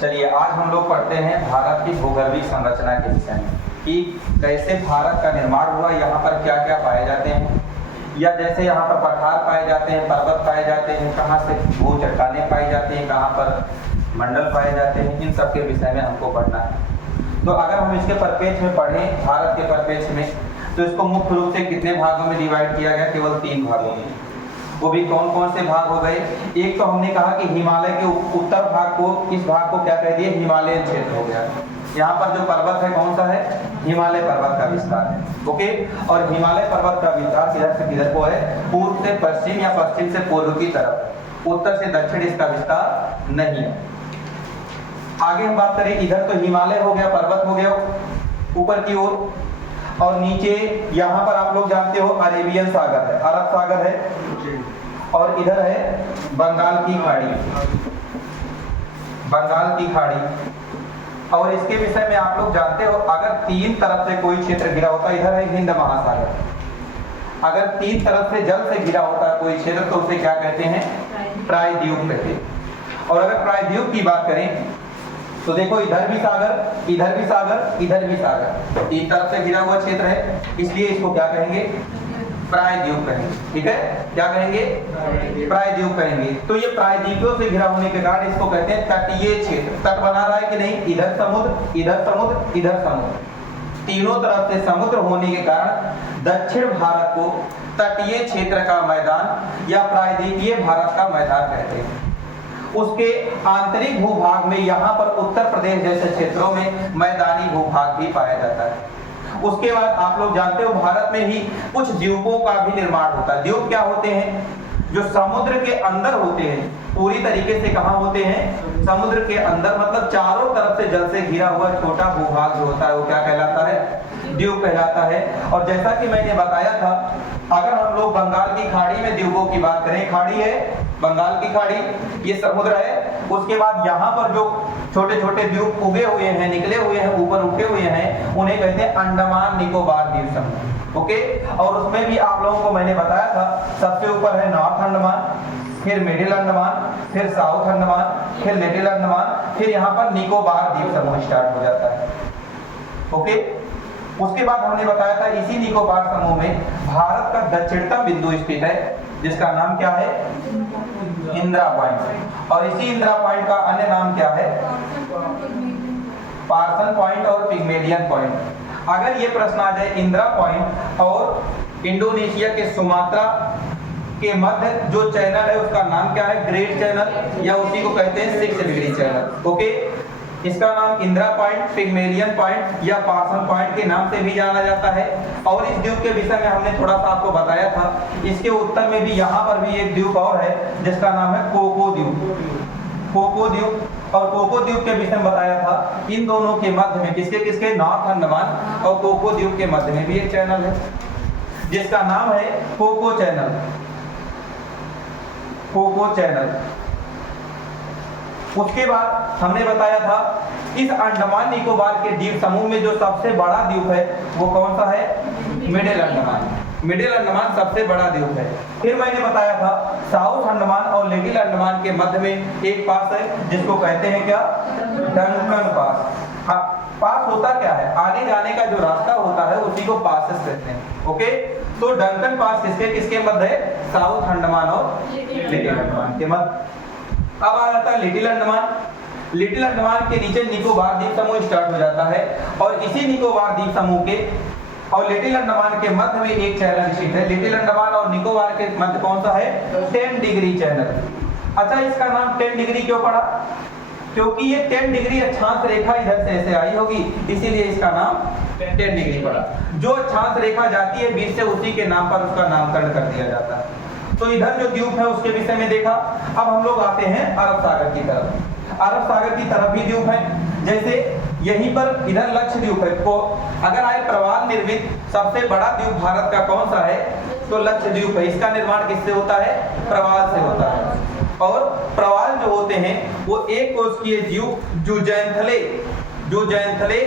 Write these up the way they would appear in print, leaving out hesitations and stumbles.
चलिए आज हम लोग पढ़ते हैं भारत की भूगर्भीय संरचना के विषय में कि कैसे भारत का निर्माण हुआ, यहाँ पर क्या क्या पाए जाते हैं, या जैसे यहाँ पर पठार पाए जाते हैं, पर्वत पाए जाते हैं, कहाँ से भू चट्टानें पाई जाती हैं, कहाँ पर मंडल पाए जाते हैं, इन सब के विषय में हमको पढ़ना है। तो अगर हम इसके परिप्रेक्ष्य में पढ़ें, भारत के परिप्रेक्ष्य में, तो इसको मुख्य रूप से कितने भागों में डिवाइड किया गया? केवल 3 भागों में। वो भी कौन कौन से भाग हो गए? एक तो हमने कहा कि हिमालय के उत्तर भाग को, इस भाग को क्या कह दिए? हिमालयन क्षेत्र हो गया। यहाँ पर जो पर्वत है कौन सा है? हिमालय पर्वत का विस्तार है। ओके, और हिमालय पर्वत का विस्तार किधर से किधर को है? पूर्व से पश्चिम या पश्चिम से पूर्व की तरफ, उत्तर से दक्षिण इसका विस्तार नहीं है। आगे हम बात करें, इधर तो हिमालय हो गया, पर्वत हो गया ऊपर की ओर, और नीचे यहाँ पर आप लोग जानते हो अरेबियन सागर है, अरब सागर है, और इधर है बंगाल की खाड़ी, बंगाल की खाड़ी। और इसके विषय में आप लोग जानते हो, अगर 3 तरफ से कोई क्षेत्र घिरा होता है, इधर है हिंद महासागर, अगर 3 तरफ से जल से घिरा होता है कोई क्षेत्र तो उसे क्या कहते हैं? प्रायद्वीप कहते हैं। और अगर प्रायद्वीप की बात करें तो देखो, इधर भी सागर, इधर भी सागर, इधर भी सागर, 3 तरफ से घिरा हुआ क्षेत्र है, इसलिए इसको क्या कहेंगे? प्रायद्वीप कहेंगे। ठीक है, क्या कहेंगे? प्रायद्वीप कहेंगे। तो ये प्रायद्वीपों से घिरा होने के कारण इसको कहते हैं तटीय क्षेत्र। तट बना रहा है कि नहीं? इधर समुद्र, इधर समुद्र, इधर समुद्र, तीनों तरफ से समुद्र होने के कारण दक्षिण भारत को तटीय क्षेत्र का मैदान या प्रायद्वीपीय भारत का मैदान कहते हैं। उसके आंतरिक भूभाग में यहाँ पर उत्तर प्रदेश जैसे क्षेत्रों में मैदानी भूभाग भी पाया जाता है। उसके बाद आप लोग जानते हो भारत में ही कुछ द्वीपों का भी निर्माण होता है। द्वीप क्या होते हैं? जो समुद्र के अंदर होते हैं, पूरी तरीके से कहाँ होते हैं? समुद्र के अंदर, मतलब चारों तरफ से जल से घिरा हुआ छोटा भूभाग जो होता है वो क्या कहलाता है? द्वीप कहलाता है। और जैसा कि मैंने बताया था, अगर हम लोग बंगाल की खाड़ी में द्वीपों की बात करें, खाड़ी है बंगाल की खाड़ी, ये समुद्र है, उसके बाद यहाँ पर जो छोटे छोटे द्वीप उगे हुए हैं, निकले हुए हैं, ऊपर उठे हुए हैं, उन्हें कहते हैं अंडमान निकोबार द्वीप समूह। ओके, और उसमें भी आप लोगों को मैंने बताया था, सबसे ऊपर है नॉर्थ अंडमान, फिर मिडिल अंडमान, फिर साउथ अंडमान, फिर लिटिल अंडमान, फिर यहाँ पर निकोबार द्वीप समूह स्टार्ट हो जाता है। ओके, उसके बाद हमने बताया था इसी निकोबार समूह में भारत का दक्षिणतम बिंदु स्थित है, जिसका नाम क्या है? इंदिरा पॉइंट। और इसी इंदिरा पॉइंट का अन्य नाम क्या है? पार्सन पॉइंट और पिग्मेलियन पॉइंट। अगर ये प्रश्न आ जाए, इंदिरा पॉइंट और इंडोनेशिया के सुमात्रा के मध्य जो चैनल है उसका नाम क्या है? ग्रेट चैनल, या उसी को कहते हैं 6 डिग्री चैनल। ओके, इसका नाम इंदिरा पॉइंट, पिग्मेलियन पॉइंट या पार्सन पॉइंट के नाम से भी जाना जाता है। और इस द्वीप के विषय में हमने थोड़ा सा आपको बताया था। इसके उत्तर में भी यहाँ पर भी एक द्वीप और है जिसका नाम है कोको द्वीप, कोको द्वीप। और कोको द्वीप के विषय में बताया था, इन दोनों के मध्य में किसके किसके? नॉर्थ अंडमान और कोको द्वीप के मध्य में भी एक चैनल है जिसका नाम है कोको चैनल, कोको चैनल। उसके बाद हमने बताया था इस अंडमान निकोबार के द्वीप समूह में जो सबसे बड़ा द्वीप है वो कौन सा है? मिडिल अंडमान। मिडिल अंडमान सबसे बड़ा द्वीप है। फिर मैंने बताया था साउथ अंडमान और लिटिल अंडमान के मध्य में एक पास है जिसको कहते हैं क्या? Duncan pass. पास होता क्या है? आने जाने का जो रास्ता होता है उसी को पासेस कहते हैं। ओके, तो डंकन पास किसके किसके मध्य है? साउथ अंडमान और लिटिल अंडमान के मध्य। अब आ जाता है लिटिल अंडमान। लिटिल अंडमान के नीचे निकोबार द्वीप समूह स्टार्ट हो जाता है, और इसी निकोबार द्वीप समूह के और लिटिल अंडमान के मध्य में एक चैनल स्थित है। लिटिल अंडमान और निकोबार के मध्य कौन सा है? 10 डिग्री चैनल। अच्छा, इसका नाम 10 डिग्री क्यों पड़ा? क्योंकि ये 10 डिग्री अक्षांश रेखा इधर से ऐसे आई होगी, इसीलिए इसका नाम 10 डिग्री पड़ा। जो अक्षांश रेखा जाती है बीच से, उसी के नाम पर उसका नामकरण कर दिया जाता है। तो इधर जो द्वीप है उसके विषय में देखा। अब हम लोग आते हैं अरब सागर की तरफ। अरब सागर की तरफ भी द्वीप है, जैसे यहीं पर इधर लक्षद्वीप है। तो अगर आए प्रवाल निर्मित सबसे बड़ा द्वीप भारत का कौन सा है? तो लक्षद्वीप है। इसका निर्माण किससे होता है? प्रवाल से होता है। और प्रवाल जो होते हैं वो एक कोषीय द्वीप जुजैंथले जो जयंथले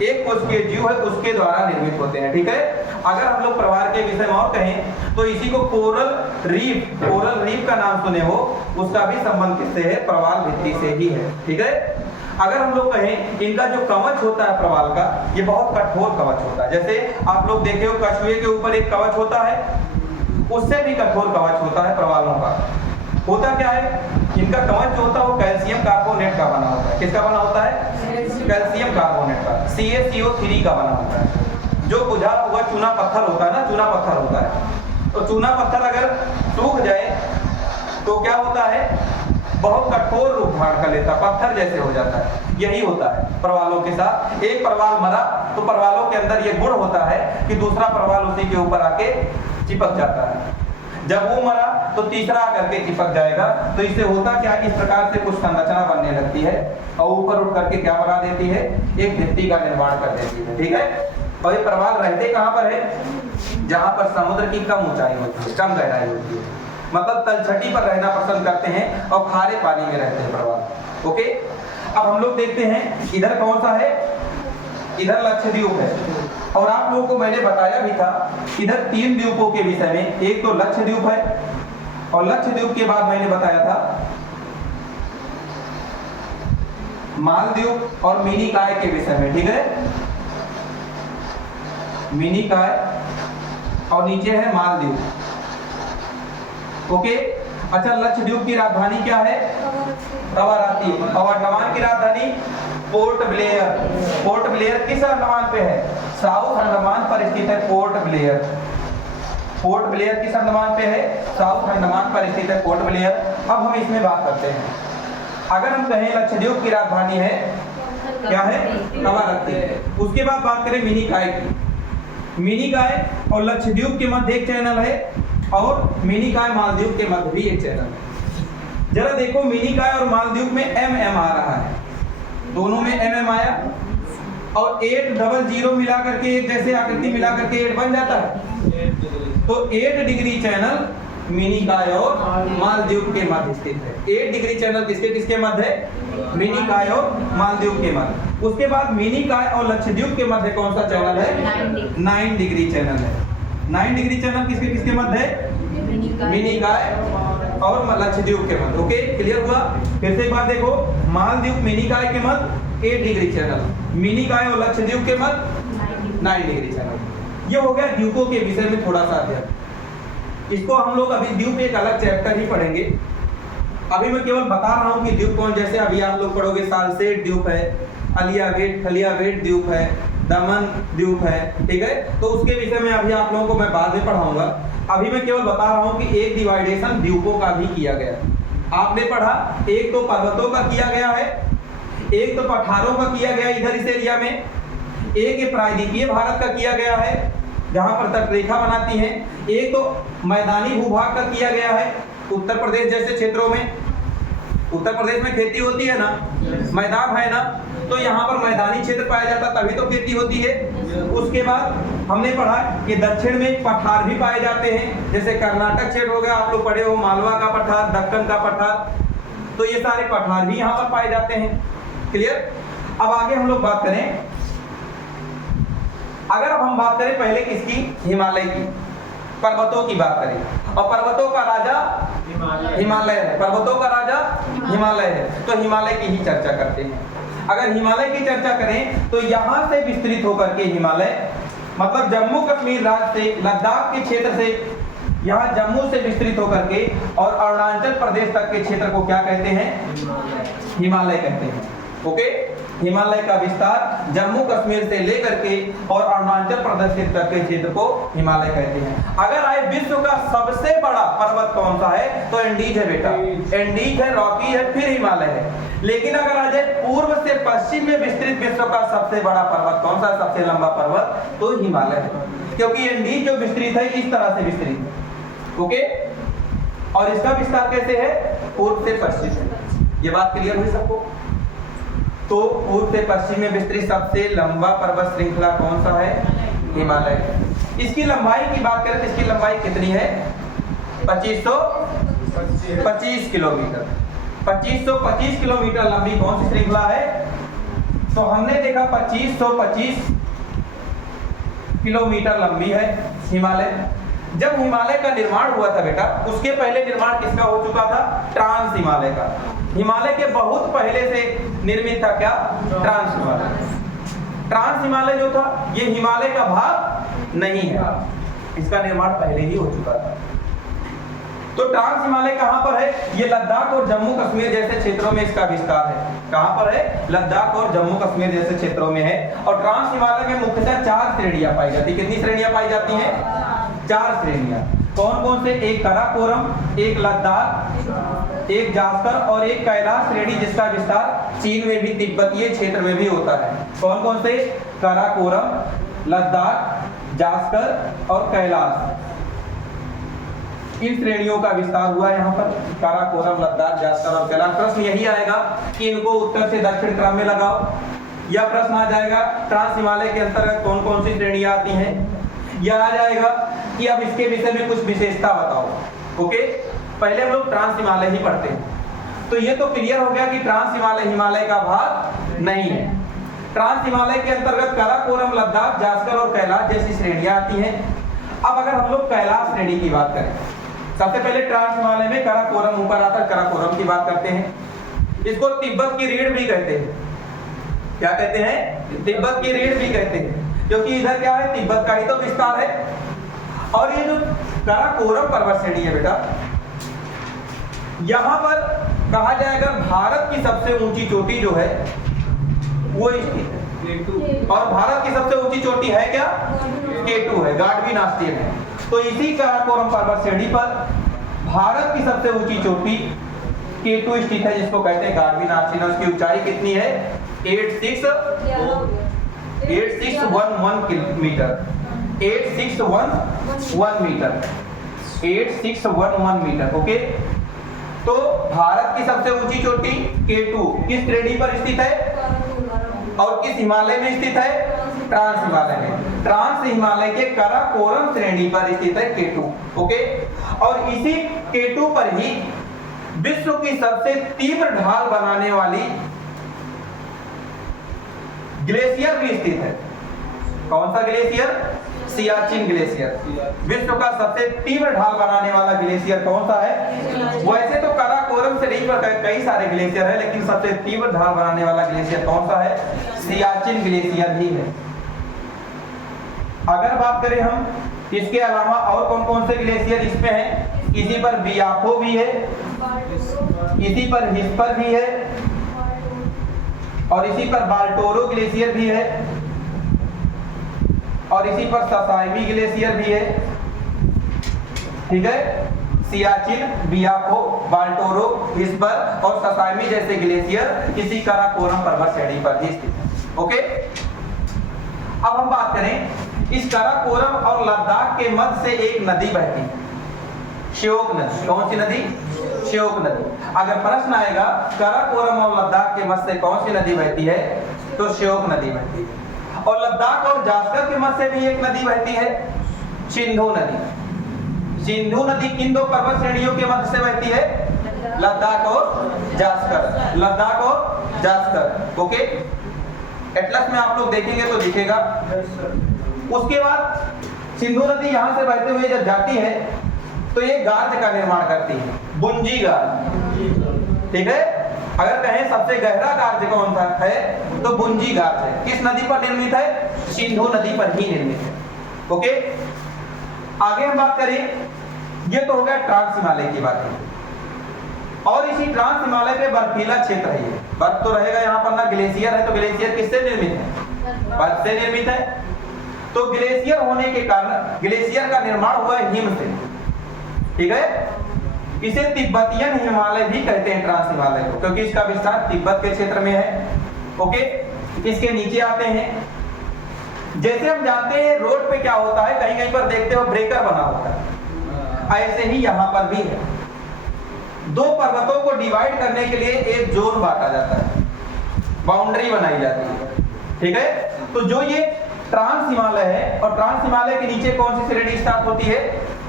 एक कोशिकीय जीव है उसके द्वारा निर्मित होते हैं। ठीक है, अगर हम लोग प्रवाल के विषय में और कहें तो इसी को कोरल रीफ का नाम सुने हो, उसका भी संबंध किससे है? प्रवाल भित्ति से ही है। ठीक है, अगर हम लोग कहें इनका जो कवच होता है प्रवाल का, ये बहुत कठोर कवच होता है। जैसे आप लोग देखे हो कछुए के ऊपर एक कवच होता है, उससे भी कठोर कवच होता है प्रवालों का। होता क्या है, इनका कवच जो होता है वो कैल्शियम कार्बोनेट का बना होता है। किसका बना होता है? कैल्शियम कार्बोनेट का, CaCO3 का बना होता है। जो बुझा हुआ चूना पत्थर होता है ना, चूना पत्थर होता है, तो चूना पत्थर अगर सूख जाए तो क्या होता है? बहुत कठोर रूप धारण कर लेता, पत्थर जैसे हो जाता है। यही होता है प्रवालों के साथ। एक प्रवाल मरा तो प्रवालों के अंदर ये गुण होता है कि दूसरा प्रवाल उसी के ऊपर आके चिपक जाता है। जब वो मरा तो तीसरा आकर के चिपक जाएगा। तो इससे होता क्या, इस प्रकार से कुछ संरचना बनने लगती है और ऊपर उठ करके क्या बना देती है? एक भित्ति का निर्माण कर देती है। ठीक है, और ये प्रवाल रहते कहाँ पर है? जहां पर समुद्र की कम ऊंचाई होती है, कम गहराई होती है, मतलब तलछटी पर रहना पसंद करते हैं और खारे पानी में रहते हैं प्रवाल। ओके, अब हम लोग देखते हैं इधर कौन सा है? इधर लक्षद्वीप है। और आप लोगों को मैंने बताया भी था इधर 3 द्वीपों के विषय में। एक तो लक्षद्वीप है, और लक्षद्वीप के बाद मैंने बताया था मालदीव और मिनिकॉय के विषय में। ठीक है, मिनिकॉय और नीचे है मालदीव। ओके, अच्छा, लक्षद्वीप की राजधानी क्या है? कवाराती। और अंडमान की राजधानी पोर्ट ब्लेयर। पोर्ट ब्लेयर किस अंडमान पे है? साउथ अंडमान पर स्थित है पोर्ट ब्लेयर। पोर्ट ब्लेयर किस अंडमान पे है? साउथ अंडमान पर स्थित है पोर्ट ब्लेयर। अब हम इसमें बात करते हैं। अगर हम कहें लक्षद्वीप की राजधानी है क्या है? कवारत्ती। उसके बाद बात करें मिनिकॉय की। मिनिकॉय और लक्षद्वीप के मध्य एक चैनल है और मिनिकॉय मालदीव के मध्य भी एक चैनल है। जरा देखो, मिनिकॉय और मालदीव में MM आ रहा है, दोनों में MM आया, और 800 मिला करके एक जैसे आकृति मिला करके 8 बन जाता है। तो 8 डिग्री चैनल मिनिकॉय और मालदीव के मध्य स्थित है। 8 डिग्री चैनल किसके किसके मध्य है? मिनिकॉय और मालदीव के मध्य। उसके बाद मिनिकॉय और लक्षद्वीप के मध्य कौन सा चैनल है? 9 डिग्री चैनल है। 9 डिग्री चैनल किसके किसके मध्य है? मिनिकॉय और लक्षद्वीप के मध्य। ओके, क्लियर हुआ? फिर से एक बार देखो, मालदीव मिनिकॉय के मध्य 8 डिग्री चैनल, मिनिकॉय और लक्षद्वीप के मध्य 9 डिग्री चैनल। ये हो गया द्वीपों के विषय में थोड़ा सा अध्ययन। इसको हम लोग अभी द्वीप एक अलग चैप्टर ही पढ़ेंगे। अभी मैं केवल बता रहा हूँ कि द्वीप कौन, जैसे अभी आप लोग पढ़ोगे सालसेट द्वीप है, खलियावेट द्वीप है, दमन द्वीप है। ठीक है, तो उसके विषय में अभी आप लोगों को मैं बाद में पढ़ाऊंगा। अभी मैं केवल बता रहा हूँ कि एक डिवाइडेशन द्वीपों का भी किया गया। आपने पढ़ा, एक तो पर्वतों का किया गया है, एक तो पठारों का किया गया इधर इस एरिया में, एक प्रायद्वीपीय भारत का किया गया है जहां पर तटरेखा बनाती है, एक तो मैदानी भूभाग का किया गया है उत्तर प्रदेश जैसे क्षेत्रों में। उत्तर प्रदेश में खेती होती है ना, मैदान है ना, तो यहाँ पर मैदानी क्षेत्र पाया जाता, तभी तो खेती होती है। उसके बाद हमने पढ़ा कि दक्षिण में पठार भी पाए जाते हैं, जैसे कर्नाटक क्षेत्र हो गया, आप लोग पढ़े हो मालवा का पठार, दक्कन का पठार, तो ये सारे पठार भी यहाँ पर पाए जाते हैं। क्लियर? अब आगे हम लोग बात करें, अगर अब हम बात करें पहले किसकी? हिमालय की, पर्वतों की बात करें। और पर्वतों का राजा हिमालय है, पर्वतों का राजा हिमालय है, तो हिमालय की ही चर्चा करते हैं। अगर हिमालय की चर्चा करें तो यहाँ से विस्तृत होकर के हिमालय, मतलब जम्मू कश्मीर राज्य से लद्दाख के क्षेत्र से, यहाँ जम्मू से विस्तृत होकर के और अरुणाचल प्रदेश तक के क्षेत्र को क्या कहते हैं? हिमालय कहते हैं। ओके, हिमालय का विस्तार जम्मू कश्मीर से लेकर के और अरुणाचल प्रदेश तक के क्षेत्र को हिमालय कहते हैं। अगर आए विश्व का सबसे बड़ा पर्वत कौन सा है, तो एंडीज है बेटा, एंडीज है, रॉकी है, फिर हिमालय है। लेकिन अगर आ जाए पूर्व से पश्चिम में विस्तृत विश्व का सबसे बड़ा पर्वत कौन सा, सबसे लंबा पर्वत, तो हिमालय है, क्योंकि एंडीज जो विस्तृत है इस तरह से विस्तृत है। ओके, और इसका विस्तार कैसे है? पूर्व से पश्चिम से। ये बात क्लियर हुई सबको? तो पूर्व से पश्चिम में विस्तृत सबसे लंबा पर्वत श्रृंखला कौन सा है? हिमालय। इसकी लंबाई की बात करें तो इसकी लंबाई कितनी है? 2525 किलोमीटर। 2525 किलोमीटर लंबी कौन सी श्रृंखला है? तो हमने देखा 2525 किलोमीटर लंबी है हिमालय। जब हिमालय का निर्माण हुआ था बेटा, उसके पहले निर्माण किसका हो चुका था? ट्रांस हिमालय का। हिमालय के बहुत पहले से निर्मित था क्या? ट्रांस हिमालय। ट्रांस हिमालय जो था ये हिमालय का भाग नहीं है, इसका निर्माण पहले ही हो चुका था। तो ट्रांस हिमालय कहां पर है? ये लद्दाख और जम्मू कश्मीर जैसे क्षेत्रों में इसका विस्तार है। कहां पर है? लद्दाख और जम्मू कश्मीर जैसे क्षेत्रों में है। और ट्रांस हिमालय में मुख्यतः 4 श्रेणियां पाई जाती है। कितनी श्रेणियां पाई जाती हैं? 4 श्रेणियां। कौन कौन से? एक काराकोरम, एक लद्दाख, एक जास्कर और एक कैलाश श्रेणी, जिसका विस्तार चीन में भी तिब्बतीय क्षेत्र में भी होता है। कौन कौन से? काराकोरम, लद्दाख, जास्कर और कैलाश। इन श्रेणियों का विस्तार हुआ यहाँ पर, काराकोरम, लद्दाख, जास्कर और कैलाश। प्रश्न यही आएगा कि इनको उत्तर से दक्षिण क्रम में लगाओ, या प्रश्न आ जाएगा ट्रांस हिमालय के अंतर्गत कौन कौन सी श्रेणियां आती हैं, या आ जाएगा कि अब इसके विषय में कुछ विशेषता बताओ। ओके, पहले हम लोग ट्रांस हिमालय ही पढ़ते हैं। तो ये तो क्लियर हो गया कि ट्रांस हिमालय हिमालय का भाग नहीं है। ट्रांस हिमालय के अंतर्गत काराकोरम, लद्दाख, जास्कर और कैलाश जैसी श्रेणियां आती हैं। अब अगर हम लोग कैलाश श्रेणी की बात करें, सबसे पहले ट्रांस हिमालय में काराकोरम ऊपर आता है, काराकोरम की बात करते हैं। इसको तिब्बत की रीढ़ भी कहते हैं। क्या कहते हैं? तिब्बत की रीढ़ भी कहते हैं, क्योंकि इधर क्या है? तिब्बत का ही तो विस्तार है। और ये जो काराकोरम पर्वत श्रेणी है बेटा, यहां पर कहा जाएगा भारत की सबसे ऊंची चोटी जो है वो स्थित है। और भारत की सबसे ऊंची चोटी है क्या? K2 है, गाडविन आस्तीन है। तो इसी काराकोरम पर्वत श्रेणी पर भारत की सबसे ऊंची चोटी K2 स्थित है, जिसको कहते हैं गाडविन आस्तीन। उसकी ऊंचाई कितनी है? 8611 मीटर। 8611 मीटर। 8611 मीटर। ओके, तो भारत की सबसे ऊंची चोटी K2 किस श्रेणी पर स्थित है और किस हिमालय में स्थित है? ट्रांस हिमालय में। ट्रांस हिमालय के काराकोरम श्रेणी पर स्थित है K2। ओके, और इसी K2 पर ही विश्व की सबसे तीव्र ढाल बनाने वाली ग्लेशियर भी स्थित है। कौन सा ग्लेशियर? सियाचिन ग्लेशियर। विश्व का सबसे तीव्र ढाल बनाने वाला ग्लेशियर कौन सा है? वैसे तो काराकोरम श्रेणी पर कई सारे ग्लेशियर है, लेकिन सबसे तीव्र ढाल बनाने वाला ग्लेशियर कौन सा है? सियाचिन ग्लेशियर ही है। अगर बात करें हम इसके अलावा और कौन कौन से ग्लेशियर इसमें हैं, इसी पर बियाफो भी है, इसी पर हिस्पर भी है, और इसी पर बाल्टोरो ग्लेशियर भी है, और इसी पर ससाइमी ग्लेशियर भी है। ठीक है, सियाचिन, बियाफो, बाल्टोरो, हिस्पर और ससाइमी जैसे ग्लेशियर इसी काराकोरम पर्वत श्रेणी पर ही स्थित है। ओके, अब हम बात करें इस काराकोरम और लद्दाख के मध्य से एक नदी बहती है, श्योक नदी। कौन सी नदी? श्योक नदी। अगर प्रश्न आएगा काराकोरम और लद्दाख के मध्य से कौन सी नदी बहती है, तो श्योक नदी बहती है। और लद्दाख और जास्कर के मध्य से भी एक नदी बहती है, सिंधु नदी। सिंधु नदी किन दो पर्वत श्रेणियों के मध्य से बहती है? लद्दाख और जास्कर। लद्दाख और जास्कर। ओके, एटलस में आप लोग देखेंगे तो दिखेगा। उसके बाद सिंधु नदी यहां से बहते हुए जब जाती है तो ये गार्ज का निर्माण करती है, बुंजी गार्ज। ठीक है, अगर कहें सबसे गहरा गार्ज कौन सा है, तो बुंजी गार्ज है। किस नदी पर निर्मित है? सिंधु नदी पर ही निर्मित है। ओके, आगे हम बात करें, ये तो हो गया ट्रांस हिमालय की बात है। और इसी ट्रांस हिमालय पे बर्फीला क्षेत्र है। ये बर्फ तो रहेगा यहाँ पर ना, ग्लेशियर है, तो ग्लेशियर किससे निर्मित है? बर्फ से निर्मित है। तो ग्लेशियर होने के कारण ग्लेशियर का निर्माण हुआ है हिम से। ठीक है, इसे तिब्बतियन हिमालय भी कहते हैं, ट्रांस हिमालय को, क्योंकि इसका विस्तार तिब्बत के क्षेत्र में है। ओके, इसके नीचे आते हैं। जैसे हम जानते हैं रोड पे क्या होता है, कहीं कहीं पर देखते हो ब्रेकर बना होता है, ऐसे ही यहाँ पर भी है। दो पर्वतों को डिवाइड करने के लिए एक जोन बांटा जाता है, बाउंड्री बनाई जाती है। ठीक है, तो जो ये ट्रांस हिमालय है, और ट्रांस हिमालय के नीचे कौन सी श्रेणी स्टार्ट होती है?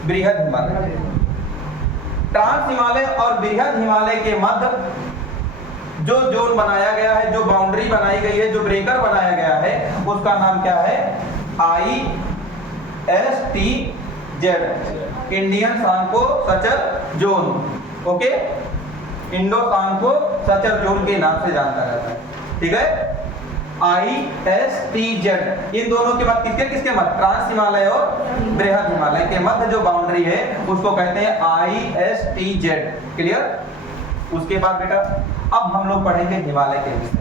बृहद हिमालय। ट्रांस हिमालय और बृहद हिमालय के मध्य जो जोन बनाया गया है, जो बाउंड्री बनाई गई है, जो ब्रेकर बनाया गया है, उसका नाम क्या है? ISTZ, Indian Tsangpo suture zone. Okay, Indo Tsangpo suture zone के नाम से जानता रहता है। ठीक है, ISTZ। इन दोनों के बाद किसके किसके मध्य? ट्रांस हिमालय और बृहद हिमालय के मध्य जो बाउंड्री है उसको कहते हैं ISTZ। क्लियर? उसके बाद बेटा अब हम लोग पढ़ेंगे हिमालय के विषय।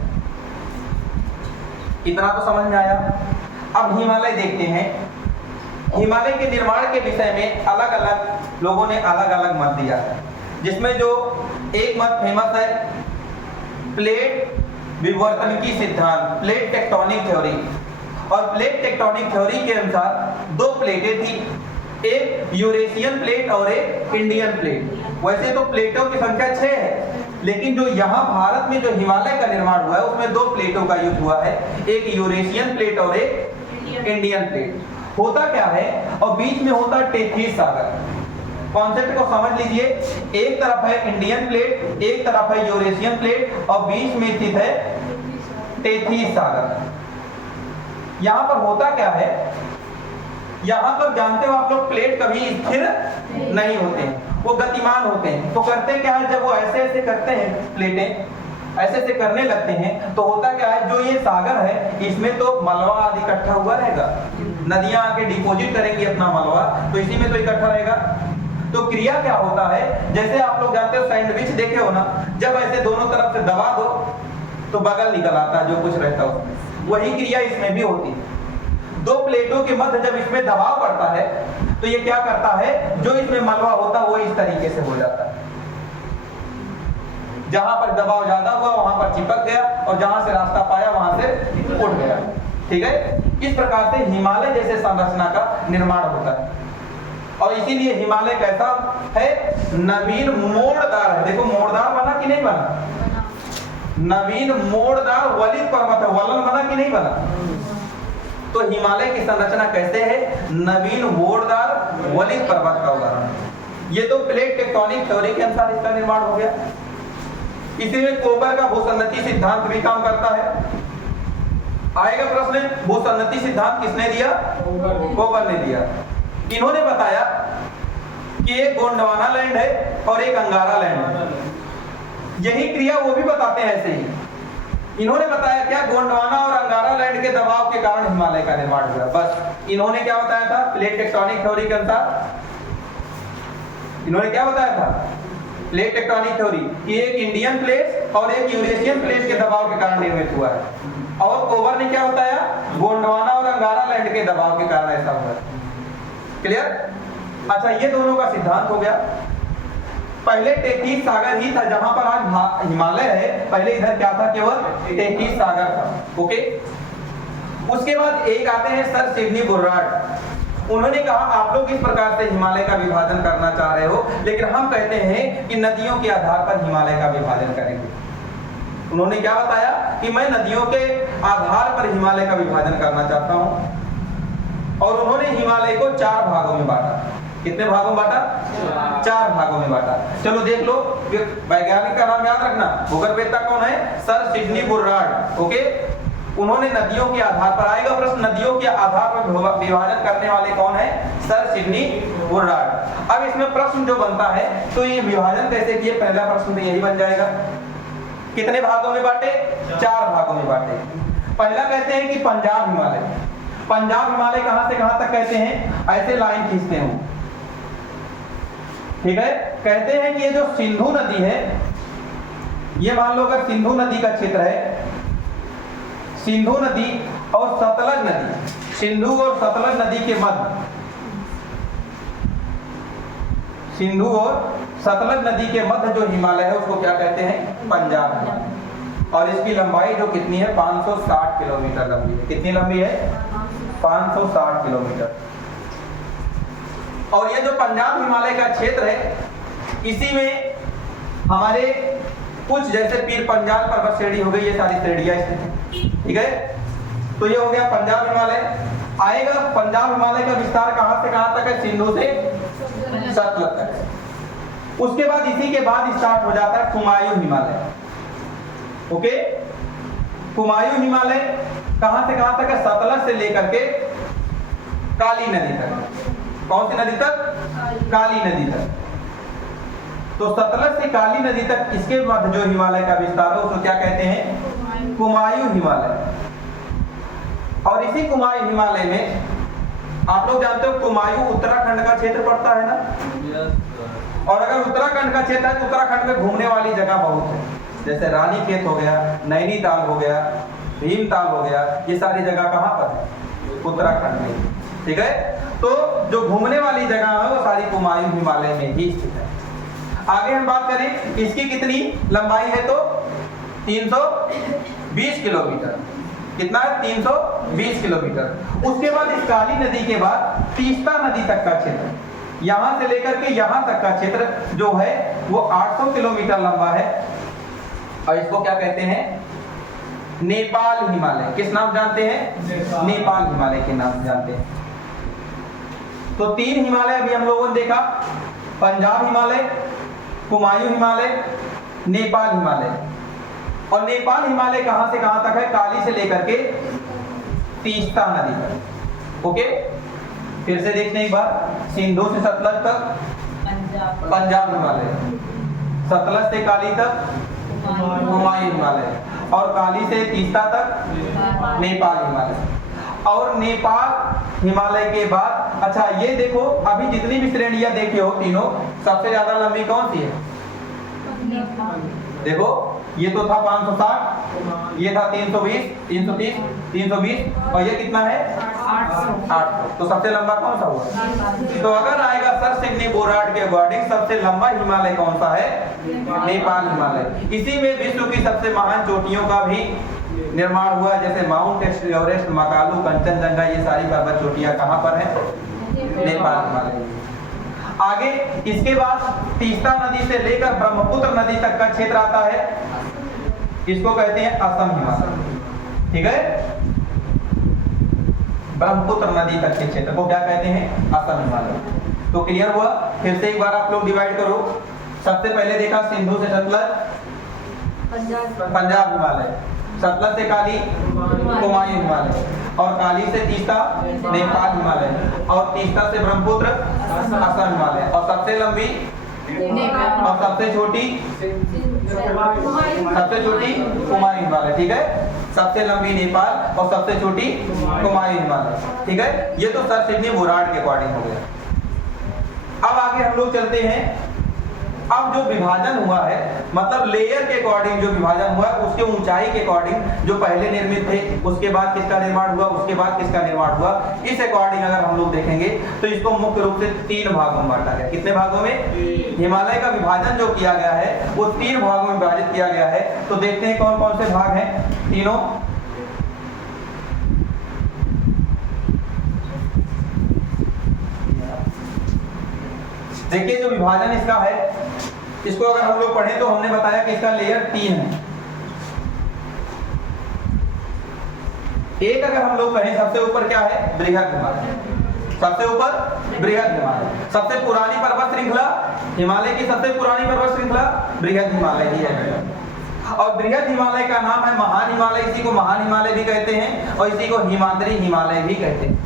इतना तो समझ में आया। अब हिमालय देखते हैं। हिमालय के निर्माण के विषय में अलग अलग लोगों ने अलग अलग मत दिया है, जिसमें जो एक मत फेमस है प्लेट विवर्तनिकी सिद्धांत, प्लेट टेक्टोनिक थ्योरी। और प्लेट टेक्टोनिक थ्योरी के अनुसार दो प्लेटें थी, एक यूरेशियन प्लेट और एक इंडियन प्लेट। वैसे तो प्लेटों की संख्या 6 है, लेकिन जो यहाँ भारत में जो हिमालय का निर्माण हुआ है उसमें दो प्लेटों का यूज हुआ है, एक यूरेशियन प्लेट और एक इंडियन प्लेट। होता क्या है, और बीच में होता है टेथीस सागर। कॉन्सेप्ट को समझ लीजिए, एक तरफ है इंडियन प्लेट, एक तरफ है यूरेशियन प्लेट और बीच में स्थित है टेथीस सागर। यहां पर होता क्या है, यहां पर जानते हो आप लोग प्लेट कभी स्थिर नहीं होते हैं, वो गतिमान होते हैं। तो करते क्या है, जब वो ऐसे ऐसे करते हैं, प्लेटें ऐसे ऐसे करने लगते हैं, तो होता क्या है, जो ये सागर है इसमें तो मलबा आदि इकट्ठा हुआ रहेगा, नदियां आके डिपोजिट करेंगी अपना मलबा, तो इसी में तो इकट्ठा रहेगा। तो क्रिया क्या होता है, जैसे आप लोग जानते हो सैंडविच देखे हो ना, जब ऐसे दोनों तरफ से दबा दो तो बगल निकल आता है जो कुछ रहता है उसमें, वही क्रिया इसमें भी होती है। दो प्लेटों के मध्य जब इसमें दबाव पड़ता है तो ये क्या करता है, जो इसमें मलबा होता है वो इस तरीके से हो जाता है। जहां पर दबाव ज्यादा हुआ वहां पर चिपक गया और जहां से रास्ता पाया वहां से उठ गया। ठीक है, इस प्रकार से हिमालय जैसे संरचना का निर्माण होता है। और इसीलिए हिमालय कैसा है, नवीन मोड़दार है। देखो मोड़दार बना कि नहीं बना, नवीन मोड़दार वलित पर्वत है, वलन बना कि नहीं बना। तो हिमालय की संरचना कैसे है, नवीन मोड़दार वलित पर्वत का उदाहरण। ये तो प्लेट टेक्टोनिक थ्योरी के अनुसार इसका निर्माण हो गया। इसी में कोबर का भूसन्नति सिद्धांत भी काम करता है। आएगा प्रश्न, भूसन्नति सिद्धांत किसने दिया? कोबर ने दिया। इन्होंने बताया कि एक गोंडवाना लैंड है और एक अंगारा लैंड है। यही क्रिया वो भी बताते हैं ऐसे ही। इन्होंने बताया क्या, गोंडवाना और अंगारा लैंड के दबाव के कारण हिमालय का निर्माण हुआ। बस इन्होंने क्या बताया था, प्लेट टेक्टोनिक थ्योरी के अनुसार इन्होंने क्या बताया था, प्लेट टेक्टोनिक थ्योरी, कि एक इंडियन प्लेट और एक यूरेशियन प्लेट के दबाव के कारण निर्मित हुआ है। और कोबर ने क्या बताया, गोंडवाना और अंगारा लैंड के दबाव के कारण ऐसा हुआ है। क्लियर? अच्छा, ये दोनों का सिद्धांत हो गया। पहले टेथीस सागर ही था जहां पर आज हिमालय है, पहले इधर क्या था, केवल टेथीस सागर था। ओके, उसके बाद एक आते हैं सर सिडनी बुर्रार्ड। उन्होंने कहा आप लोग इस प्रकार से हिमालय का विभाजन करना चाह रहे हो, लेकिन हम कहते हैं कि नदियों के आधार पर हिमालय का विभाजन करेंगे। उन्होंने क्या बताया कि मैं नदियों के आधार पर हिमालय का विभाजन करना चाहता हूं। और उन्होंने हिमालय को 4 भागों में बांटा। कितने भागों में बांटा? 4 भागों में बांटा। चलो देख लो, वैज्ञानिक का नाम याद रखना, भूगर्भवेत्ता कौन है, सर सिडनी बुर्रार्ड। ओके, उन्होंने नदियों के आधार पर, आएगा प्रश्न, नदियों के आधार पर विभाजन करने वाले कौन है, सर सिडनी बुर्रार्ड। अब इसमें प्रश्न जो बनता है, तो ये विभाजन कैसे किए, पहला प्रश्न तो यही बन जाएगा। कितने भागों में बांटे? 4 भागों में बांटे। पहला कहते हैं कि पंजाब हिमालय। पंजाब हिमालय कहां से कहां तक कहते हैं, ऐसे लाइन खींचते हैं, ठीक है। कहते हैं कि ये जो सिंधु नदी है, ये मान लो अगर सिंधु नदी का क्षेत्र है, सिंधु नदी और सतलज नदी, सिंधु और सतलज नदी के मध्य, सिंधु और सतलज नदी के मध्य जो हिमालय है उसको क्या कहते हैं, पंजाब हिमालय। और इसकी लंबाई जो कितनी है, 560 किलोमीटर लंबी है। कितनी लंबी है? 560 किलोमीटर। और ये जो पंजाब हिमालय का क्षेत्र है, इसी में हमारे कुछ जैसे पीर पंजाल पर्वत श्रेणी हो गई, ये सारी श्रेणियां स्थित हैं, ठीक है। तो ये हो गया पंजाब हिमालय। आएगा पंजाब हिमालय का विस्तार कहां से कहां तक है, सिंधु से सतलज तक। उसके बाद इसी के बाद स्टार्ट हो जाता है कुमायूं हिमालय। ओके। कुमायूं हिमालय कहां से कहां तक है? सतलज से लेकर के काली नदी तक। कौन सी नदी तक? काली नदी तक। तो सतलज से काली नदी तक इसके मध्य जो हिमालय का विस्तार है उसको क्या कहते हैं? कुमायूं हिमालय। और इसी कुमायूं हिमालय में आप लोग जानते हो कुमायूं उत्तराखंड का क्षेत्र पड़ता है ना। और अगर उत्तराखंड का क्षेत्र है तो उत्तराखंड में घूमने वाली जगह बहुत है, जैसे रानीखेत हो गया, नैनीताल हो गया, भीमताल हो गया, ये सारी जगह कहाँ पर है? उत्तराखंड में, ठीक है। तो जो घूमने वाली जगह है वो सारी कुमायूं हिमालय में ही स्थित है। आगे हम बात करें इसकी कितनी लंबाई है तो 320 किलोमीटर। कितना है? 320 किलोमीटर। उसके बाद इस काली नदी के बाद तीस्ता नदी तक का क्षेत्र, यहां से लेकर के यहां तक का क्षेत्र जो है वो 800 किलोमीटर लंबा है। और इसको क्या कहते हैं? नेपाल हिमालय। किस नाम जानते हैं? नेपाल हिमालय के नाम से जानते हैं। तो 3 हिमालय अभी हम लोगों ने देखा, पंजाब हिमालय, कुमायूं हिमालय, नेपाल हिमालय। और नेपाल हिमालय कहां से कहां तक है? काली से लेकर के तीस्ता नदी तक। ओके, फिर से देखने एक बार, सिंधु से सतलज तक पंजाब हिमालय, सतलज से काली तक कुमायूं हिमालय, और काली से तीस्ता तक नेपाल हिमालय। और नेपाल हिमालय के बाद, अच्छा ये देखो अभी जितनी भी श्रेणियां देखे हो तीनों, सबसे ज्यादा लंबी कौन सी है? देखो ये तो था 560, ये था 320, 330, 320, और ये कितना है? 800। तो सबसे लंबा कौन सा हुआ? तो अगर आएगा सर सिडनी बोरार्ड के अकॉर्डिंग सबसे लंबा हिमालय कौन सा है? नेपाल हिमालय। इसी में विश्व की सबसे महान चोटियों का भी निर्माण हुआ, जैसे माउंट एवरेस्ट, मकालू, कंचनजंगा, ये सारी पर्वत चोटियां कहां पर है? नेपाल हिमालय। आगे इसके बाद तीस्ता नदी से लेकर ब्रह्मपुत्र नदी तक का क्षेत्र आता है, इसको कहते हैं असम हिमालय, ठीक है। ब्रह्मपुत्र नदी तक के क्षेत्र को क्या कहते हैं? असम हिमालय। तो क्लियर हुआ? फिर से एक बार आप लोग डिवाइड करो। सबसे पहले देखा सिंधु से सतलज पंजाब हिमालय, सतलज से काली कुमायूं हिमालय, और काली से तीस्ता नेपाल हिमालय, और तीस्ता से ब्रह्मपुत्र असम हिमालय, और सबसे लंबी और सबसे छोटी कुमायूं हिमालय, ठीक है। सबसे लंबी नेपाल और सबसे छोटी कुमायूं हिमालय, ठीक है। ये तो सर सिडनी बोरार्ड के अकॉर्डिंग हो गया। अब आगे हम लोग चलते हैं। अब जो विभाजन हुआ है, मतलब लेयर के अकॉर्डिंग जो विभाजन हुआ है, उसके ऊंचाई के अकॉर्डिंग जो पहले निर्मित थे, उसके बाद किसका निर्माण हुआ, उसके बाद किसका निर्माण हुआ, इस अकॉर्डिंग अगर हम लोग देखेंगे तो इसको मुख्य रूप से 3 भागों में बांटा गया। कितने भागों में? हिमालय का विभाजन जो किया गया है वो 3 भागों में विभाजित किया गया है। तो देखते हैं कौन कौन से भाग हैं तीनों। देखिए जो विभाजन इसका है, इसको अगर हम लोग पढ़ें तो हमने बताया कि इसका लेयर 3 है। एक अगर हम लोग कहें सबसे ऊपर क्या है? बृहद हिमालय, सबसे ऊपर बृहद हिमालय। सबसे पुरानी पर्वत श्रृंखला, हिमालय की सबसे पुरानी पर्वत श्रृंखला बृहद हिमालय ही है। और बृहद हिमालय का नाम है महान हिमालय, इसी को महान हिमालय भी कहते हैं, और इसी को हिमाद्री हिमालय भी कहते हैं।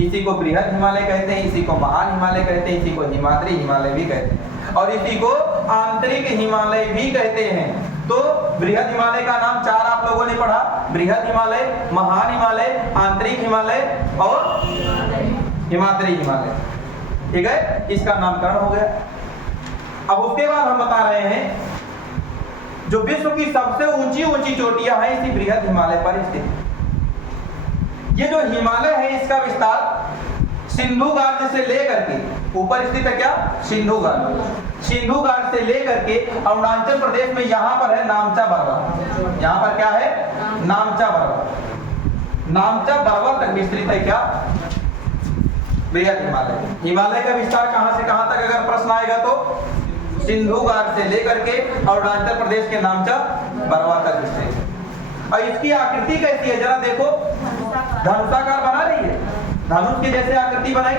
इसी को बृहद हिमालय कहते हैं, इसी को महान हिमालय कहते हैं, इसी को हिमाद्री हिमालय भी कहते हैं, और इसी को आंतरिक हिमालय भी कहते हैं। तो बृहद हिमालय का नाम 4 आप लोगों ने पढ़ा, बृहद हिमालय, महान हिमालय, आंतरिक हिमालय और हिमाद्री हिमालय, ठीक है। इसका नामकरण हो गया। अब उसके बाद हम बता रहे हैं जो विश्व की सबसे ऊंची ऊंची चोटियां हैं इसी बृहद हिमालय पर स्थित है। ये जो हिमालय है इसका विस्तार सिंधु घाट से लेकर के ऊपर स्थित है, क्या? सिंधु घाट। सिंधु घाट से लेकर के अरुणाचल प्रदेश में यहाँ पर है नामचा बरवा। यहाँ पर क्या है? नामचा बरवा। नामचा बरवा तक विस्तृत है क्या? बृहद हिमालय। हिमालय का विस्तार कहां से कहां तक अगर प्रश्न आएगा तो सिंधु घाट से लेकर के अरुणाचल प्रदेश के नामचा बरवा तक विस्तृत है। और इसकी आकृति कैसी है जरा देखो, धनुषाकार बना रही है, धनुष के जैसे आकृति बनाई।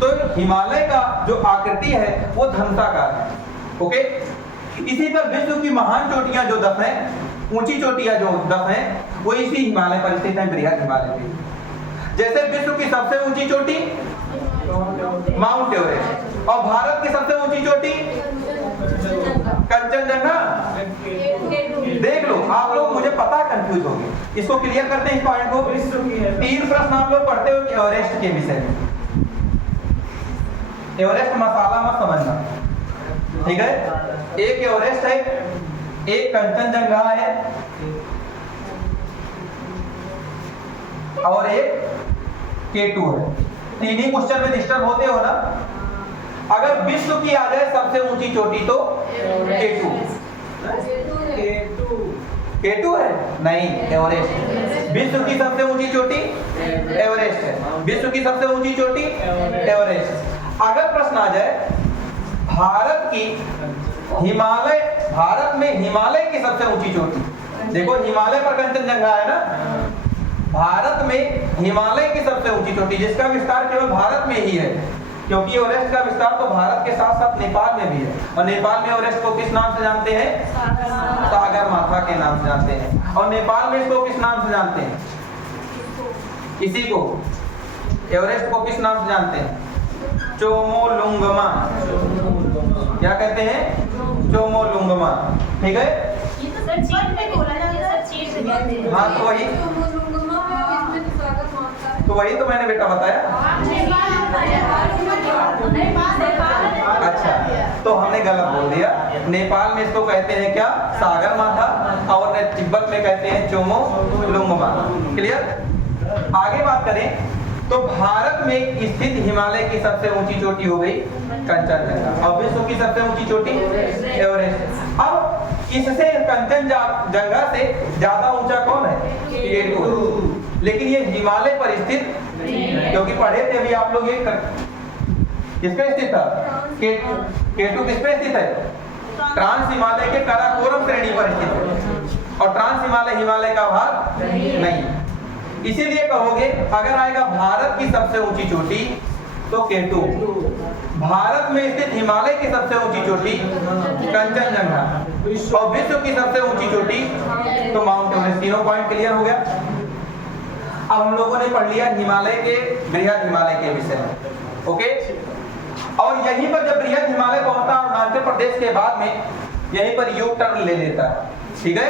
तो हिमालय का जो आकृति है वो धनुषाकार है, ओके। इसी पर विश्व की महान चोटियां जो 10 हैं ऊंची चोटियां जो 10 हैं वो इसी हिमालय पर स्थित है, बृहद हिमालय पे। जैसे विश्व की सबसे ऊंची चोटी माउंट एवरेस्ट और भारत की सबसे ऊंची चोटी कंचनजंगा। देख लो आप लोग, मुझे पता कंफ्यूज हो गए, इसको क्लियर करते हैं इस पॉइंट को। 3 प्रश्न आप लोग पढ़ते हो एवरेस्ट के विषय में। एवरेस्ट मसाला मत समझना, ठीक है। एक एवरेस्ट है, एक कंचनजंगा है और एक K2 है। तीन ही क्वेश्चन में डिस्टर्ब होते हो ना। अगर विश्व की आ जाए सबसे ऊंची चोटी तो K2 है, नहीं एवरेस्ट। विश्व की सबसे ऊंची चोटी एवरेस्ट है, विश्व की सबसे ऊंची चोटी एवरेस्ट। अगर प्रश्न आ जाए भारत की हिमालय, भारत में हिमालय की सबसे ऊंची चोटी, देखो हिमालय पर कंचनजंगा है ना, भारत में हिमालय की सबसे ऊंची चोटी जिसका विस्तार केवल भारत में ही है, क्योंकि एवरेस्ट का विस्तार तो भारत के साथ साथ नेपाल में भी है। और नेपाल में एवरेस्ट को किस नाम से जानते हैं? सागर माथा के नाम से जानते हैं। और नेपाल में इसको किस नाम से जानते हैं? इसी को एवरेस्ट को किस नाम से जानते हैं? चोमोलुंगमा। क्या कहते हैं? चोमोलुंगमा, ठीक है। हाँ तो वही तो मैंने बेटा बताया। अच्छा, तो हमने गलत बोल दिया। नेपाल में इसको कहते हैं क्या? सागर माथा। और तिब्बत में कहते हैं चोमोलुंगमा। क्लियर? आगे बात करें तो भारत में स्थित हिमालय की सबसे ऊंची चोटी हो गई कंचनजंगा और विश्व की सबसे ऊंची चोटी एवरेस्ट। अब इससे कंचनजंगा से ज्यादा ऊंचा कौन है? K2। लेकिन ये हिमालय पर स्थित, क्योंकि पढ़े थे अभी आप लोग, ये किस पे स्थित था? K2 किस पे स्थित है? ट्रांस हिमालय के काराकोरम श्रेणी पर स्थित है और ट्रांस हिमालय हिमालय का भाग नहीं। इसीलिए कहोगे अगर आएगा भारत की सबसे ऊंची चोटी तो K2, भारत में स्थित हिमालय की सबसे ऊंची चोटी कंचनजंगा और विश्व की सबसे ऊंची चोटी तो माउंट एवरेस्ट। तीनों पॉइंट क्लियर हो गया। अब हम लोगों ने पढ़ लिया हिमालय के, बृहद हिमालय के विषय में, ओके। और यहीं पर जब बृहद हिमालय पहुंचता है अरुणाचल प्रदेश के बाद में यहीं पर यू टर्न ले लेता है, ठीक है।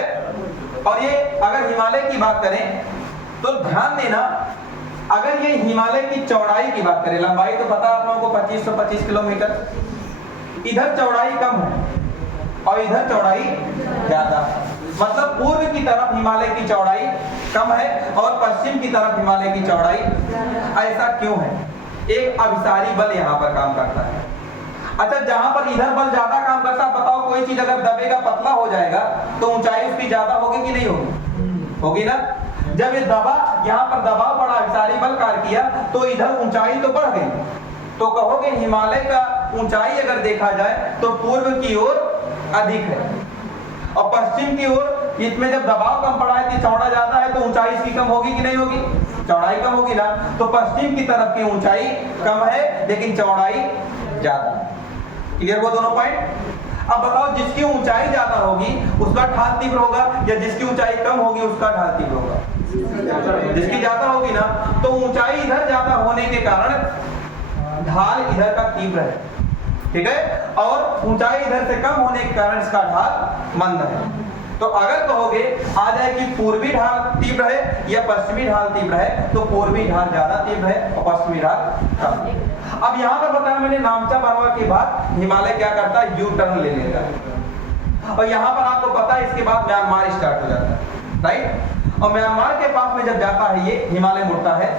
और ये अगर हिमालय की बात करें तो ध्यान देना, अगर ये हिमालय की चौड़ाई की बात करें, लंबाई तो पता आप लोगों को 2525 किलोमीटर, इधर चौड़ाई कम है और इधर चौड़ाई ज्यादा है। मतलब पूर्व की तरफ हिमालय की चौड़ाई कम है और पश्चिम की तरफ हिमालय की चौड़ाई। ऐसा क्यों है? एक अभिसारी बल यहाँ पर काम करता है। अच्छा, जहां पर इधर बल ज्यादा काम करता है, बताओ कोई चीज अगर दबेगा पतला हो जाएगा तो ऊंचाई उसकी ज्यादा होगी कि नहीं होगी? होगी ना। जब ये दबा, यहाँ पर दबाव पड़ा, अभिसारी बल कार्य किया तो इधर ऊंचाई तो बढ़ गई। तो कहोगे हिमालय का ऊंचाई अगर देखा जाए तो पूर्व की ओर अधिक है और पश्चिम की ओर, इसमें जब दबाव कम पड़ा है कि चौड़ा ज्यादा है तो ऊंचाई इसकी कम होगी कि नहीं होगी? चौड़ाई कम होगी ना। तो पश्चिम की तरफ की ऊंचाई कम है लेकिन चौड़ाई ज्यादा। क्लियर वो दोनों पॉइंट? अब बताओ जिसकी ऊंचाई ज्यादा होगी उसका ढाल तीव्र होगा या जिसकी ऊंचाई कम होगी उसका ढाल तीव्र होगा? जिसकी ज्यादा होगी ना। तो ऊंचाई इधर ज्यादा होने के कारण ढाल इधर का तीव्र है, ठीक है, और ऊंचाई इधर से कम होने के कारण इसका ढाल मंद है। तो अगर कहोगे आ जाए कि पूर्वी ढाल तीव्र है या पश्चिमी ढाल तीव्र है तो पूर्वी ढाल ज्यादा तीव्र है और पश्चिमी ढाल कम। अब यहाँ पर बताया मैंने नामचा बर्मा के बाद हिमालय क्या करता है? यू टर्न ले लेता है। और यहाँ पर आपको पता है इसके बाद म्यांमार स्टार्ट हो जाता है, राइट। और म्यांमार के पास में जब जाता है ये हिमालय मुड़ता है,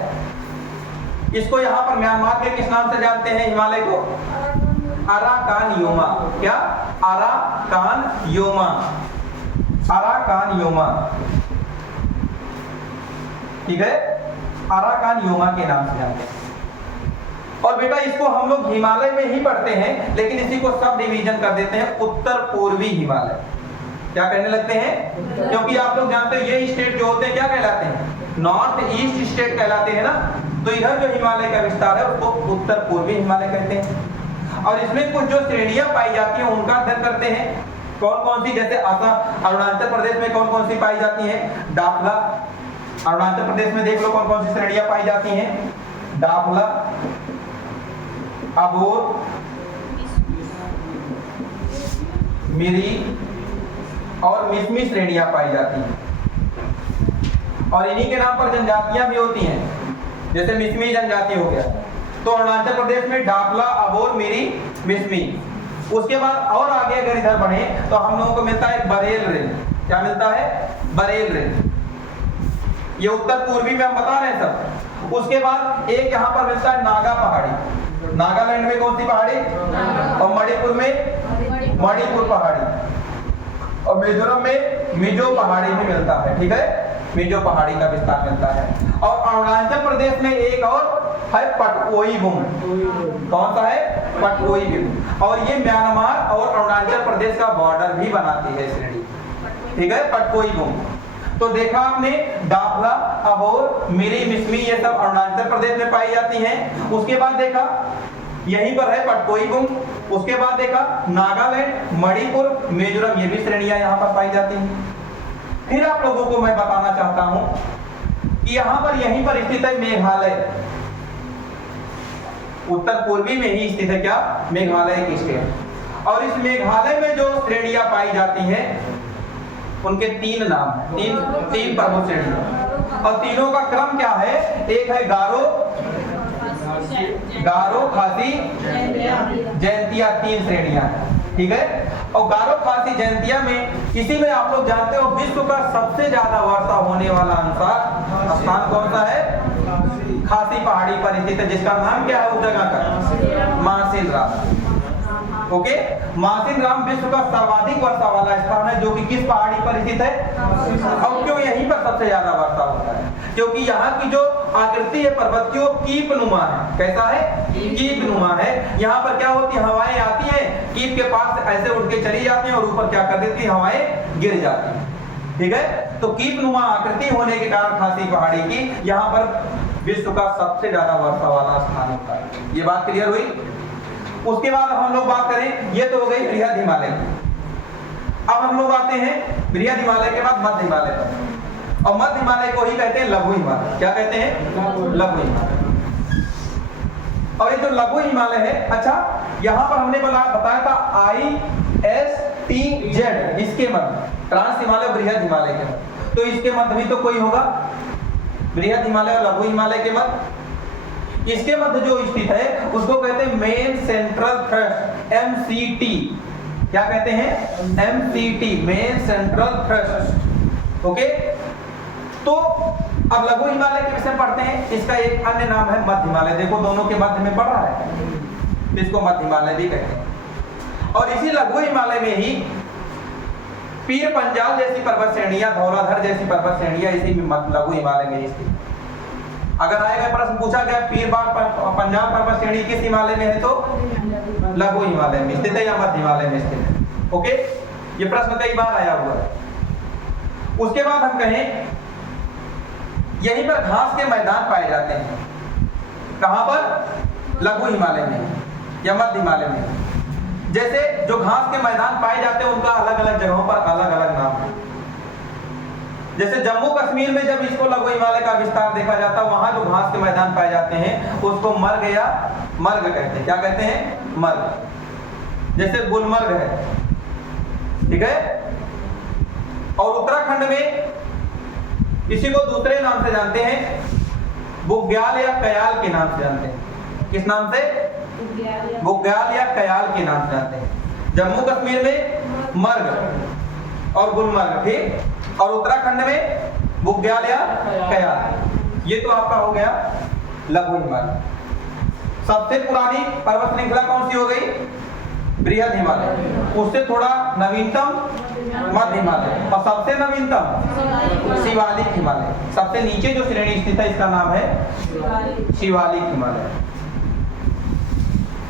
इसको यहाँ पर म्यांमार के किस नाम से जानते हैं हिमालय को? Arakan Yoma. क्या? Arakan Yoma. अराकान योमा, ठीक है, अराकान योमा के नाम से जानते हैं। और बेटा इसको हम लोग हिमालय में ही पढ़ते हैं लेकिन इसी को सब डिवीजन कर देते हैं उत्तर पूर्वी हिमालय। क्या कहने लगते हैं? क्योंकि आप लोग जानते हो ये स्टेट जो होते हैं क्या कहलाते हैं? नॉर्थ ईस्ट स्टेट कहलाते हैं ना। तो इधर जो हिमालय का विस्तार है उसको उत्तर पूर्वी हिमालय कहते हैं। और इसमें कुछ जो श्रेणियां पाई जाती हैं उनका अध्ययन करते हैं। कौन कौन सी, जैसे असम, अरुणाचल प्रदेश में कौन कौन सी पाई जाती है? डाफला। अरुणाचल प्रदेश में देख लो कौन कौन सी श्रेणियां पाई जाती हैं? डाफला, अबोर, मिरी और मिसमी श्रेणियां पाई जाती हैं। और इन्हीं के नाम पर जनजातियां भी होती हैं, जैसे मिसमी जनजाति हो गया। तो अरुणाचल प्रदेश में डाफला, अबोर, मिरी, मिसमी। उसके बाद और आगे अगर इधर बढ़े तो हम लोगों को मिलता है बरेल रेंज। क्या मिलता है? बरेल रेंज। ये उत्तर पूर्वी में हम बता रहे हैं सब। उसके बाद एक यहाँ पर मिलता है नागा पहाड़ी। नागालैंड में कौन सी पहाड़ी? और मणिपुर में मणिपुर पहाड़ी। और मिजोरम में मिजो पहाड़ी भी मिलता है। ठीक है, मिजो पहाड़ी का विस्तार मिलता है। और अरुणाचल प्रदेश में एक और है पटकोई-बुम। कौन सा है? पटकोई-बुम। और ये म्यांमार और अरुणाचल प्रदेश का बॉर्डर भी बनाती है श्रेणी। ठीक है, पटकोई-बुम। तो देखा आपने डाफला, अबोर, मिरी, मिसमी ये सब अरुणाचल प्रदेश में पाई जाती हैं। उसके बाद देखा यहीं पर है पटकोई-बुम। उसके बाद देखा नागालैंड, मणिपुर, मिजोरम, ये भी श्रेणियां यहाँ पर पाई जाती हैं। फिर आप लोगों को मैं बताना चाहता हूं कि यहां पर यहीं पर स्थित है मेघालय। उत्तर पूर्वी में ही स्थित है क्या? मेघालय की स्टेट। और इस मेघालय में जो श्रेणियां पाई जाती हैं उनके तीन नाम हैं, तीन प्रमुख श्रेणियां। और तीनों का क्रम क्या है? एक है गारो, खासी, जयंतिया, तीन श्रेणियां हैं। ठीक है, और गारो, खासी, जयंतिया में इसी में आप लोग जानते हो विश्व का सबसे ज्यादा वर्षा होने वाला स्थान कौन सा है? खासी पहाड़ी पर स्थित है, जिसका नाम क्या है उस जगह का? मासिन राम। ओके, मासिन राम विश्व का सर्वाधिक वर्षा वाला स्थान है, जो कि किस पहाड़ी पर स्थित है? और क्यों यहीं पर सबसे ज्यादा वर्षा होता है? क्योंकि यहाँ की जो आकृति है पर्वत की वो कीप नुमा है। कैसा है? कीप नुमा है। यहाँ पर क्या होती है? हवाएं आती हैं, कीप के पास ऐसे उड़ के चली जाती हैं और ऊपर क्या कर देती है? हवाएं गिर जाती हैं। ठीक है, तो कीप नुमा आकृति होने के कारण खासी पहाड़ी की यहाँ पर विश्व का सबसे ज्यादा वर्षा वाला स्थान होता है। ये बात क्लियर हुई? उसके बाद हम लोग बात करें, ये तो हो गई बृहद हिमालय। अब हम लोग आते हैं बृहद हिमालय के बाद मध्य हिमालय पर। और मध्य हिमालय को ही कहते हैं लघु हिमालय। क्या कहते हैं? लघु हिमालय। और ये जो लघु हिमालय है, अच्छा यहाँ पर हमने बताया था ISTZ, इसके मध्य ट्रांस हिमालय, बृहद हिमालय के मध्य। तो इसके मध्य भी तो कोई होगा, बृहद हिमालय और लघु हिमालय के मध्य। इसके मध्य जो स्थित है उसको कहते हैं मेन सेंट्रल थ्रस्ट, MCT। क्या कहते हैं? MCT, main central thrust. Okay, तो अब लघु हिमालय के विषय पढ़ते हैं। इसका एक अन्य नाम है मध्य हिमालय। देखो दोनों के मध्य में पड़ रहा है, इसको मध्य हिमालय भी कहते हैं। और इसी लघु हिमालय में ही पीर पंजाल जैसी पर्वत श्रेणियां, धौलाधर जैसी पर्वत श्रेणियां इसी लघु हिमालय में स्थित। अगर आएगा प्रश्न पूछा गया पीर पंजाल पर्वत श्रेणी किस हिमालय में है, तो लघु हिमालय में स्थित है या मध्य हिमालय में स्थित है। ओके, ये प्रश्न कई बार आया हुआ है। उसके बाद हम कहें यहीं पर घास के मैदान पाए जाते हैं। कहां पर? लघु हिमालय में या मध्य हिमालय में। जैसे जो घास के मैदान पाए जाते हैं उनका अलग अलग जगहों पर अलग अलग नाम है। जैसे जम्मू कश्मीर में जब इसको लघु हिमालय का विस्तार देखा जाता है, वहां जो घास के मैदान पाए जाते हैं उसको मर्ग या मर्ग कहते हैं। क्या कहते हैं? मर्ग। जैसे गुलमर्ग है, ठीक है। और उत्तराखंड में इसी को दूसरे नाम से जानते हैं, बुग्याल या कयाल के नाम से जानते हैं। किस नाम से? बुग्याल या कयाल के नाम से जानते हैं। जम्मू कश्मीर में मर्ग और गुलमर्ग, ठीक। और उत्तराखंड में बुग्याल या कयाल। ये तो आपका हो गया लघु हिमालय। सबसे पुरानी पर्वत श्रृंखला कौन सी हो गई? बृहद हिमालय। उससे थोड़ा नवीनतम मध्य हिमालय, और सबसे नवीनतम शिवालिक हिमालय। सबसे नीचे जो श्रेणी स्थित है इसका नाम है शिवालिक हिमालय।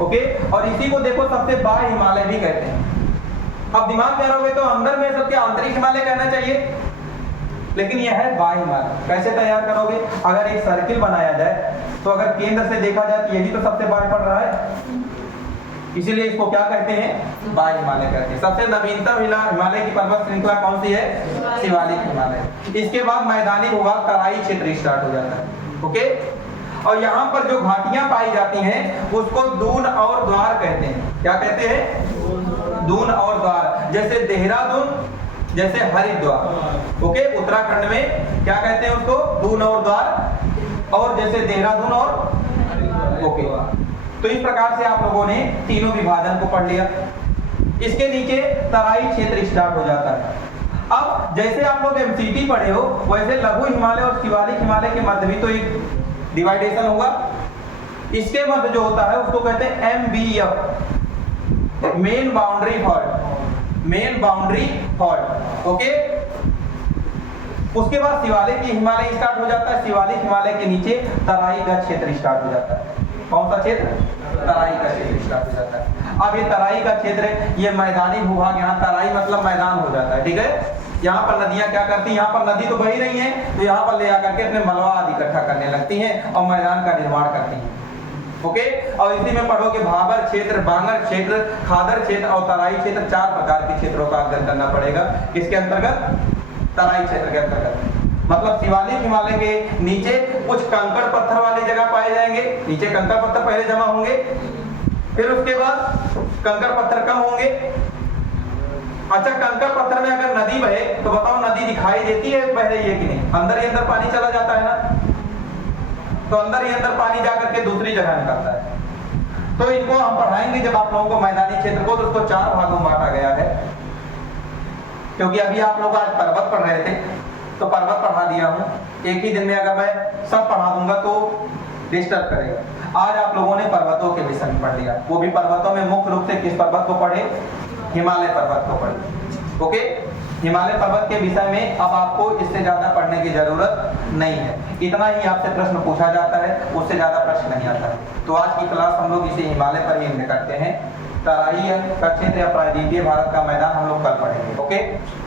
ओके, और इसी को देखो सबसे बाह्य हिमालय भी कहते हैं। अब दिमाग में रहोगे तो अंदर में सबके आंतरिक हिमालय कहना चाहिए, लेकिन यह है बाह्य हिमालय। कैसे तैयार करोगे? अगर एक सर्किल बनाया जाए तो अगर केंद्र से देखा जाए तो ये भी तो सबसे बाहर पड़ रहा है, इसीलिए इसको क्या कहते हैं, बाह्य हिमालय कहते हैं। सबसे नवीनतम हिमालय की पर्वत श्रृंखला कौन सी है, शिवालिक हिमालय। इसके बाद मैदानी भूभाग तराई क्षेत्र स्टार्ट हो जाता है। ओके, और यहाँ पर जो घाटियां पाई जाती हैं उसको दून और द्वार कहते हैं। क्या कहते हैं, दून और द्वार। जैसे देहरादून, जैसे हरिद्वार। ओके, उत्तराखंड में क्या कहते हैं उसको, दून और द्वार, और जैसे देहरादून और ओके। तो इस प्रकार से आप लोगों ने तीनों विभाजन को पढ़ लिया। इसके नीचे तराई क्षेत्र स्टार्ट हो जाता है। अब जैसे आप लोग एमसीटी पढ़े हो वैसे लघु हिमालय और शिवालिक हिमालय के मध्य भी तो एक डिवाइडेशन होगा। इसके मध्य जो होता है उसको कहते हैं MBF, main boundary fault, main boundary fault. Okay, उसके बाद शिवालिक की हिमालय स्टार्ट हो जाता है। शिवालिक हिमालय के नीचे तराई का क्षेत्र स्टार्ट हो जाता है। कौन सा क्षेत्र, तराई का क्षेत्र स्टार्ट हो जाता है। अब ये तराई का क्षेत्र, ये मैदानी भूभाग, यहाँ तराई मतलब मैदान हो जाता है। ठीक है, यहाँ पर नदियां क्या करती हैं, यहाँ पर नदी तो बही रही है तो यहाँ पर ले आकर के अपने मलबा आदि इकट्ठा करने लगती हैं और मैदान का निर्माण करती हैं। ओके, और इसी में पढ़ोगे भाबर क्षेत्र, बांगर क्षेत्र, खादर क्षेत्र और तराई क्षेत्र, 4 प्रकार के क्षेत्रों का अध्ययन करना पड़ेगा। किसके अंतर्गत, तराई क्षेत्र के अंतर्गत। मतलब शिवालिक हिमालय के नीचे कुछ कंकड़ पत्थर वाली जगह पाए जाएंगे, नीचे कंकड़ पत्थर पहले जमा होंगे, फिर उसके बाद कंकड़ पत्थर कम होंगे। अच्छा, कंकड़ पत्थर में अगर नदी बहे तो बताओ नदी दिखाई देती है बह रही है कि नहीं, अंदर ही अंदर पानी चला जाता है ना, तो अंदर ही अंदर पानी जाकर के दूसरी जगह निकलता है। तो इनको हम पढ़ाएंगे जब आप लोगों को मैदानी क्षेत्र को, तो उसको 4 भागों में बांटा गया है। क्योंकि अभी आप लोग आज पर्वत पढ़ रहे थे तो पर्वत पढ़ा दिया हूं, एक ही दिन में अगर मैं सब पढ़ा दूंगा तो डिस्टर्ब करेगा। आज आप लोगों ने पर्वतों के विषय में पढ़ लिया, वो भी पर्वतों में मुख्य रूप से किस पर्वत को पढ़े, हिमालय पर्वत को पढ़े। ओके, हिमालय पर्वत के विषय में अब आपको इससे ज्यादा पढ़ने की जरूरत नहीं है, इतना ही आपसे प्रश्न पूछा जाता है, उससे ज्यादा प्रश्न नहीं आता है। तो आज की क्लास हम लोग इसे हिमालय पर ही करते हैं। तराई का क्षेत्र या प्रायद्वीपीय भारत का मैदान हम लोग कल पढ़ेंगे। ओके।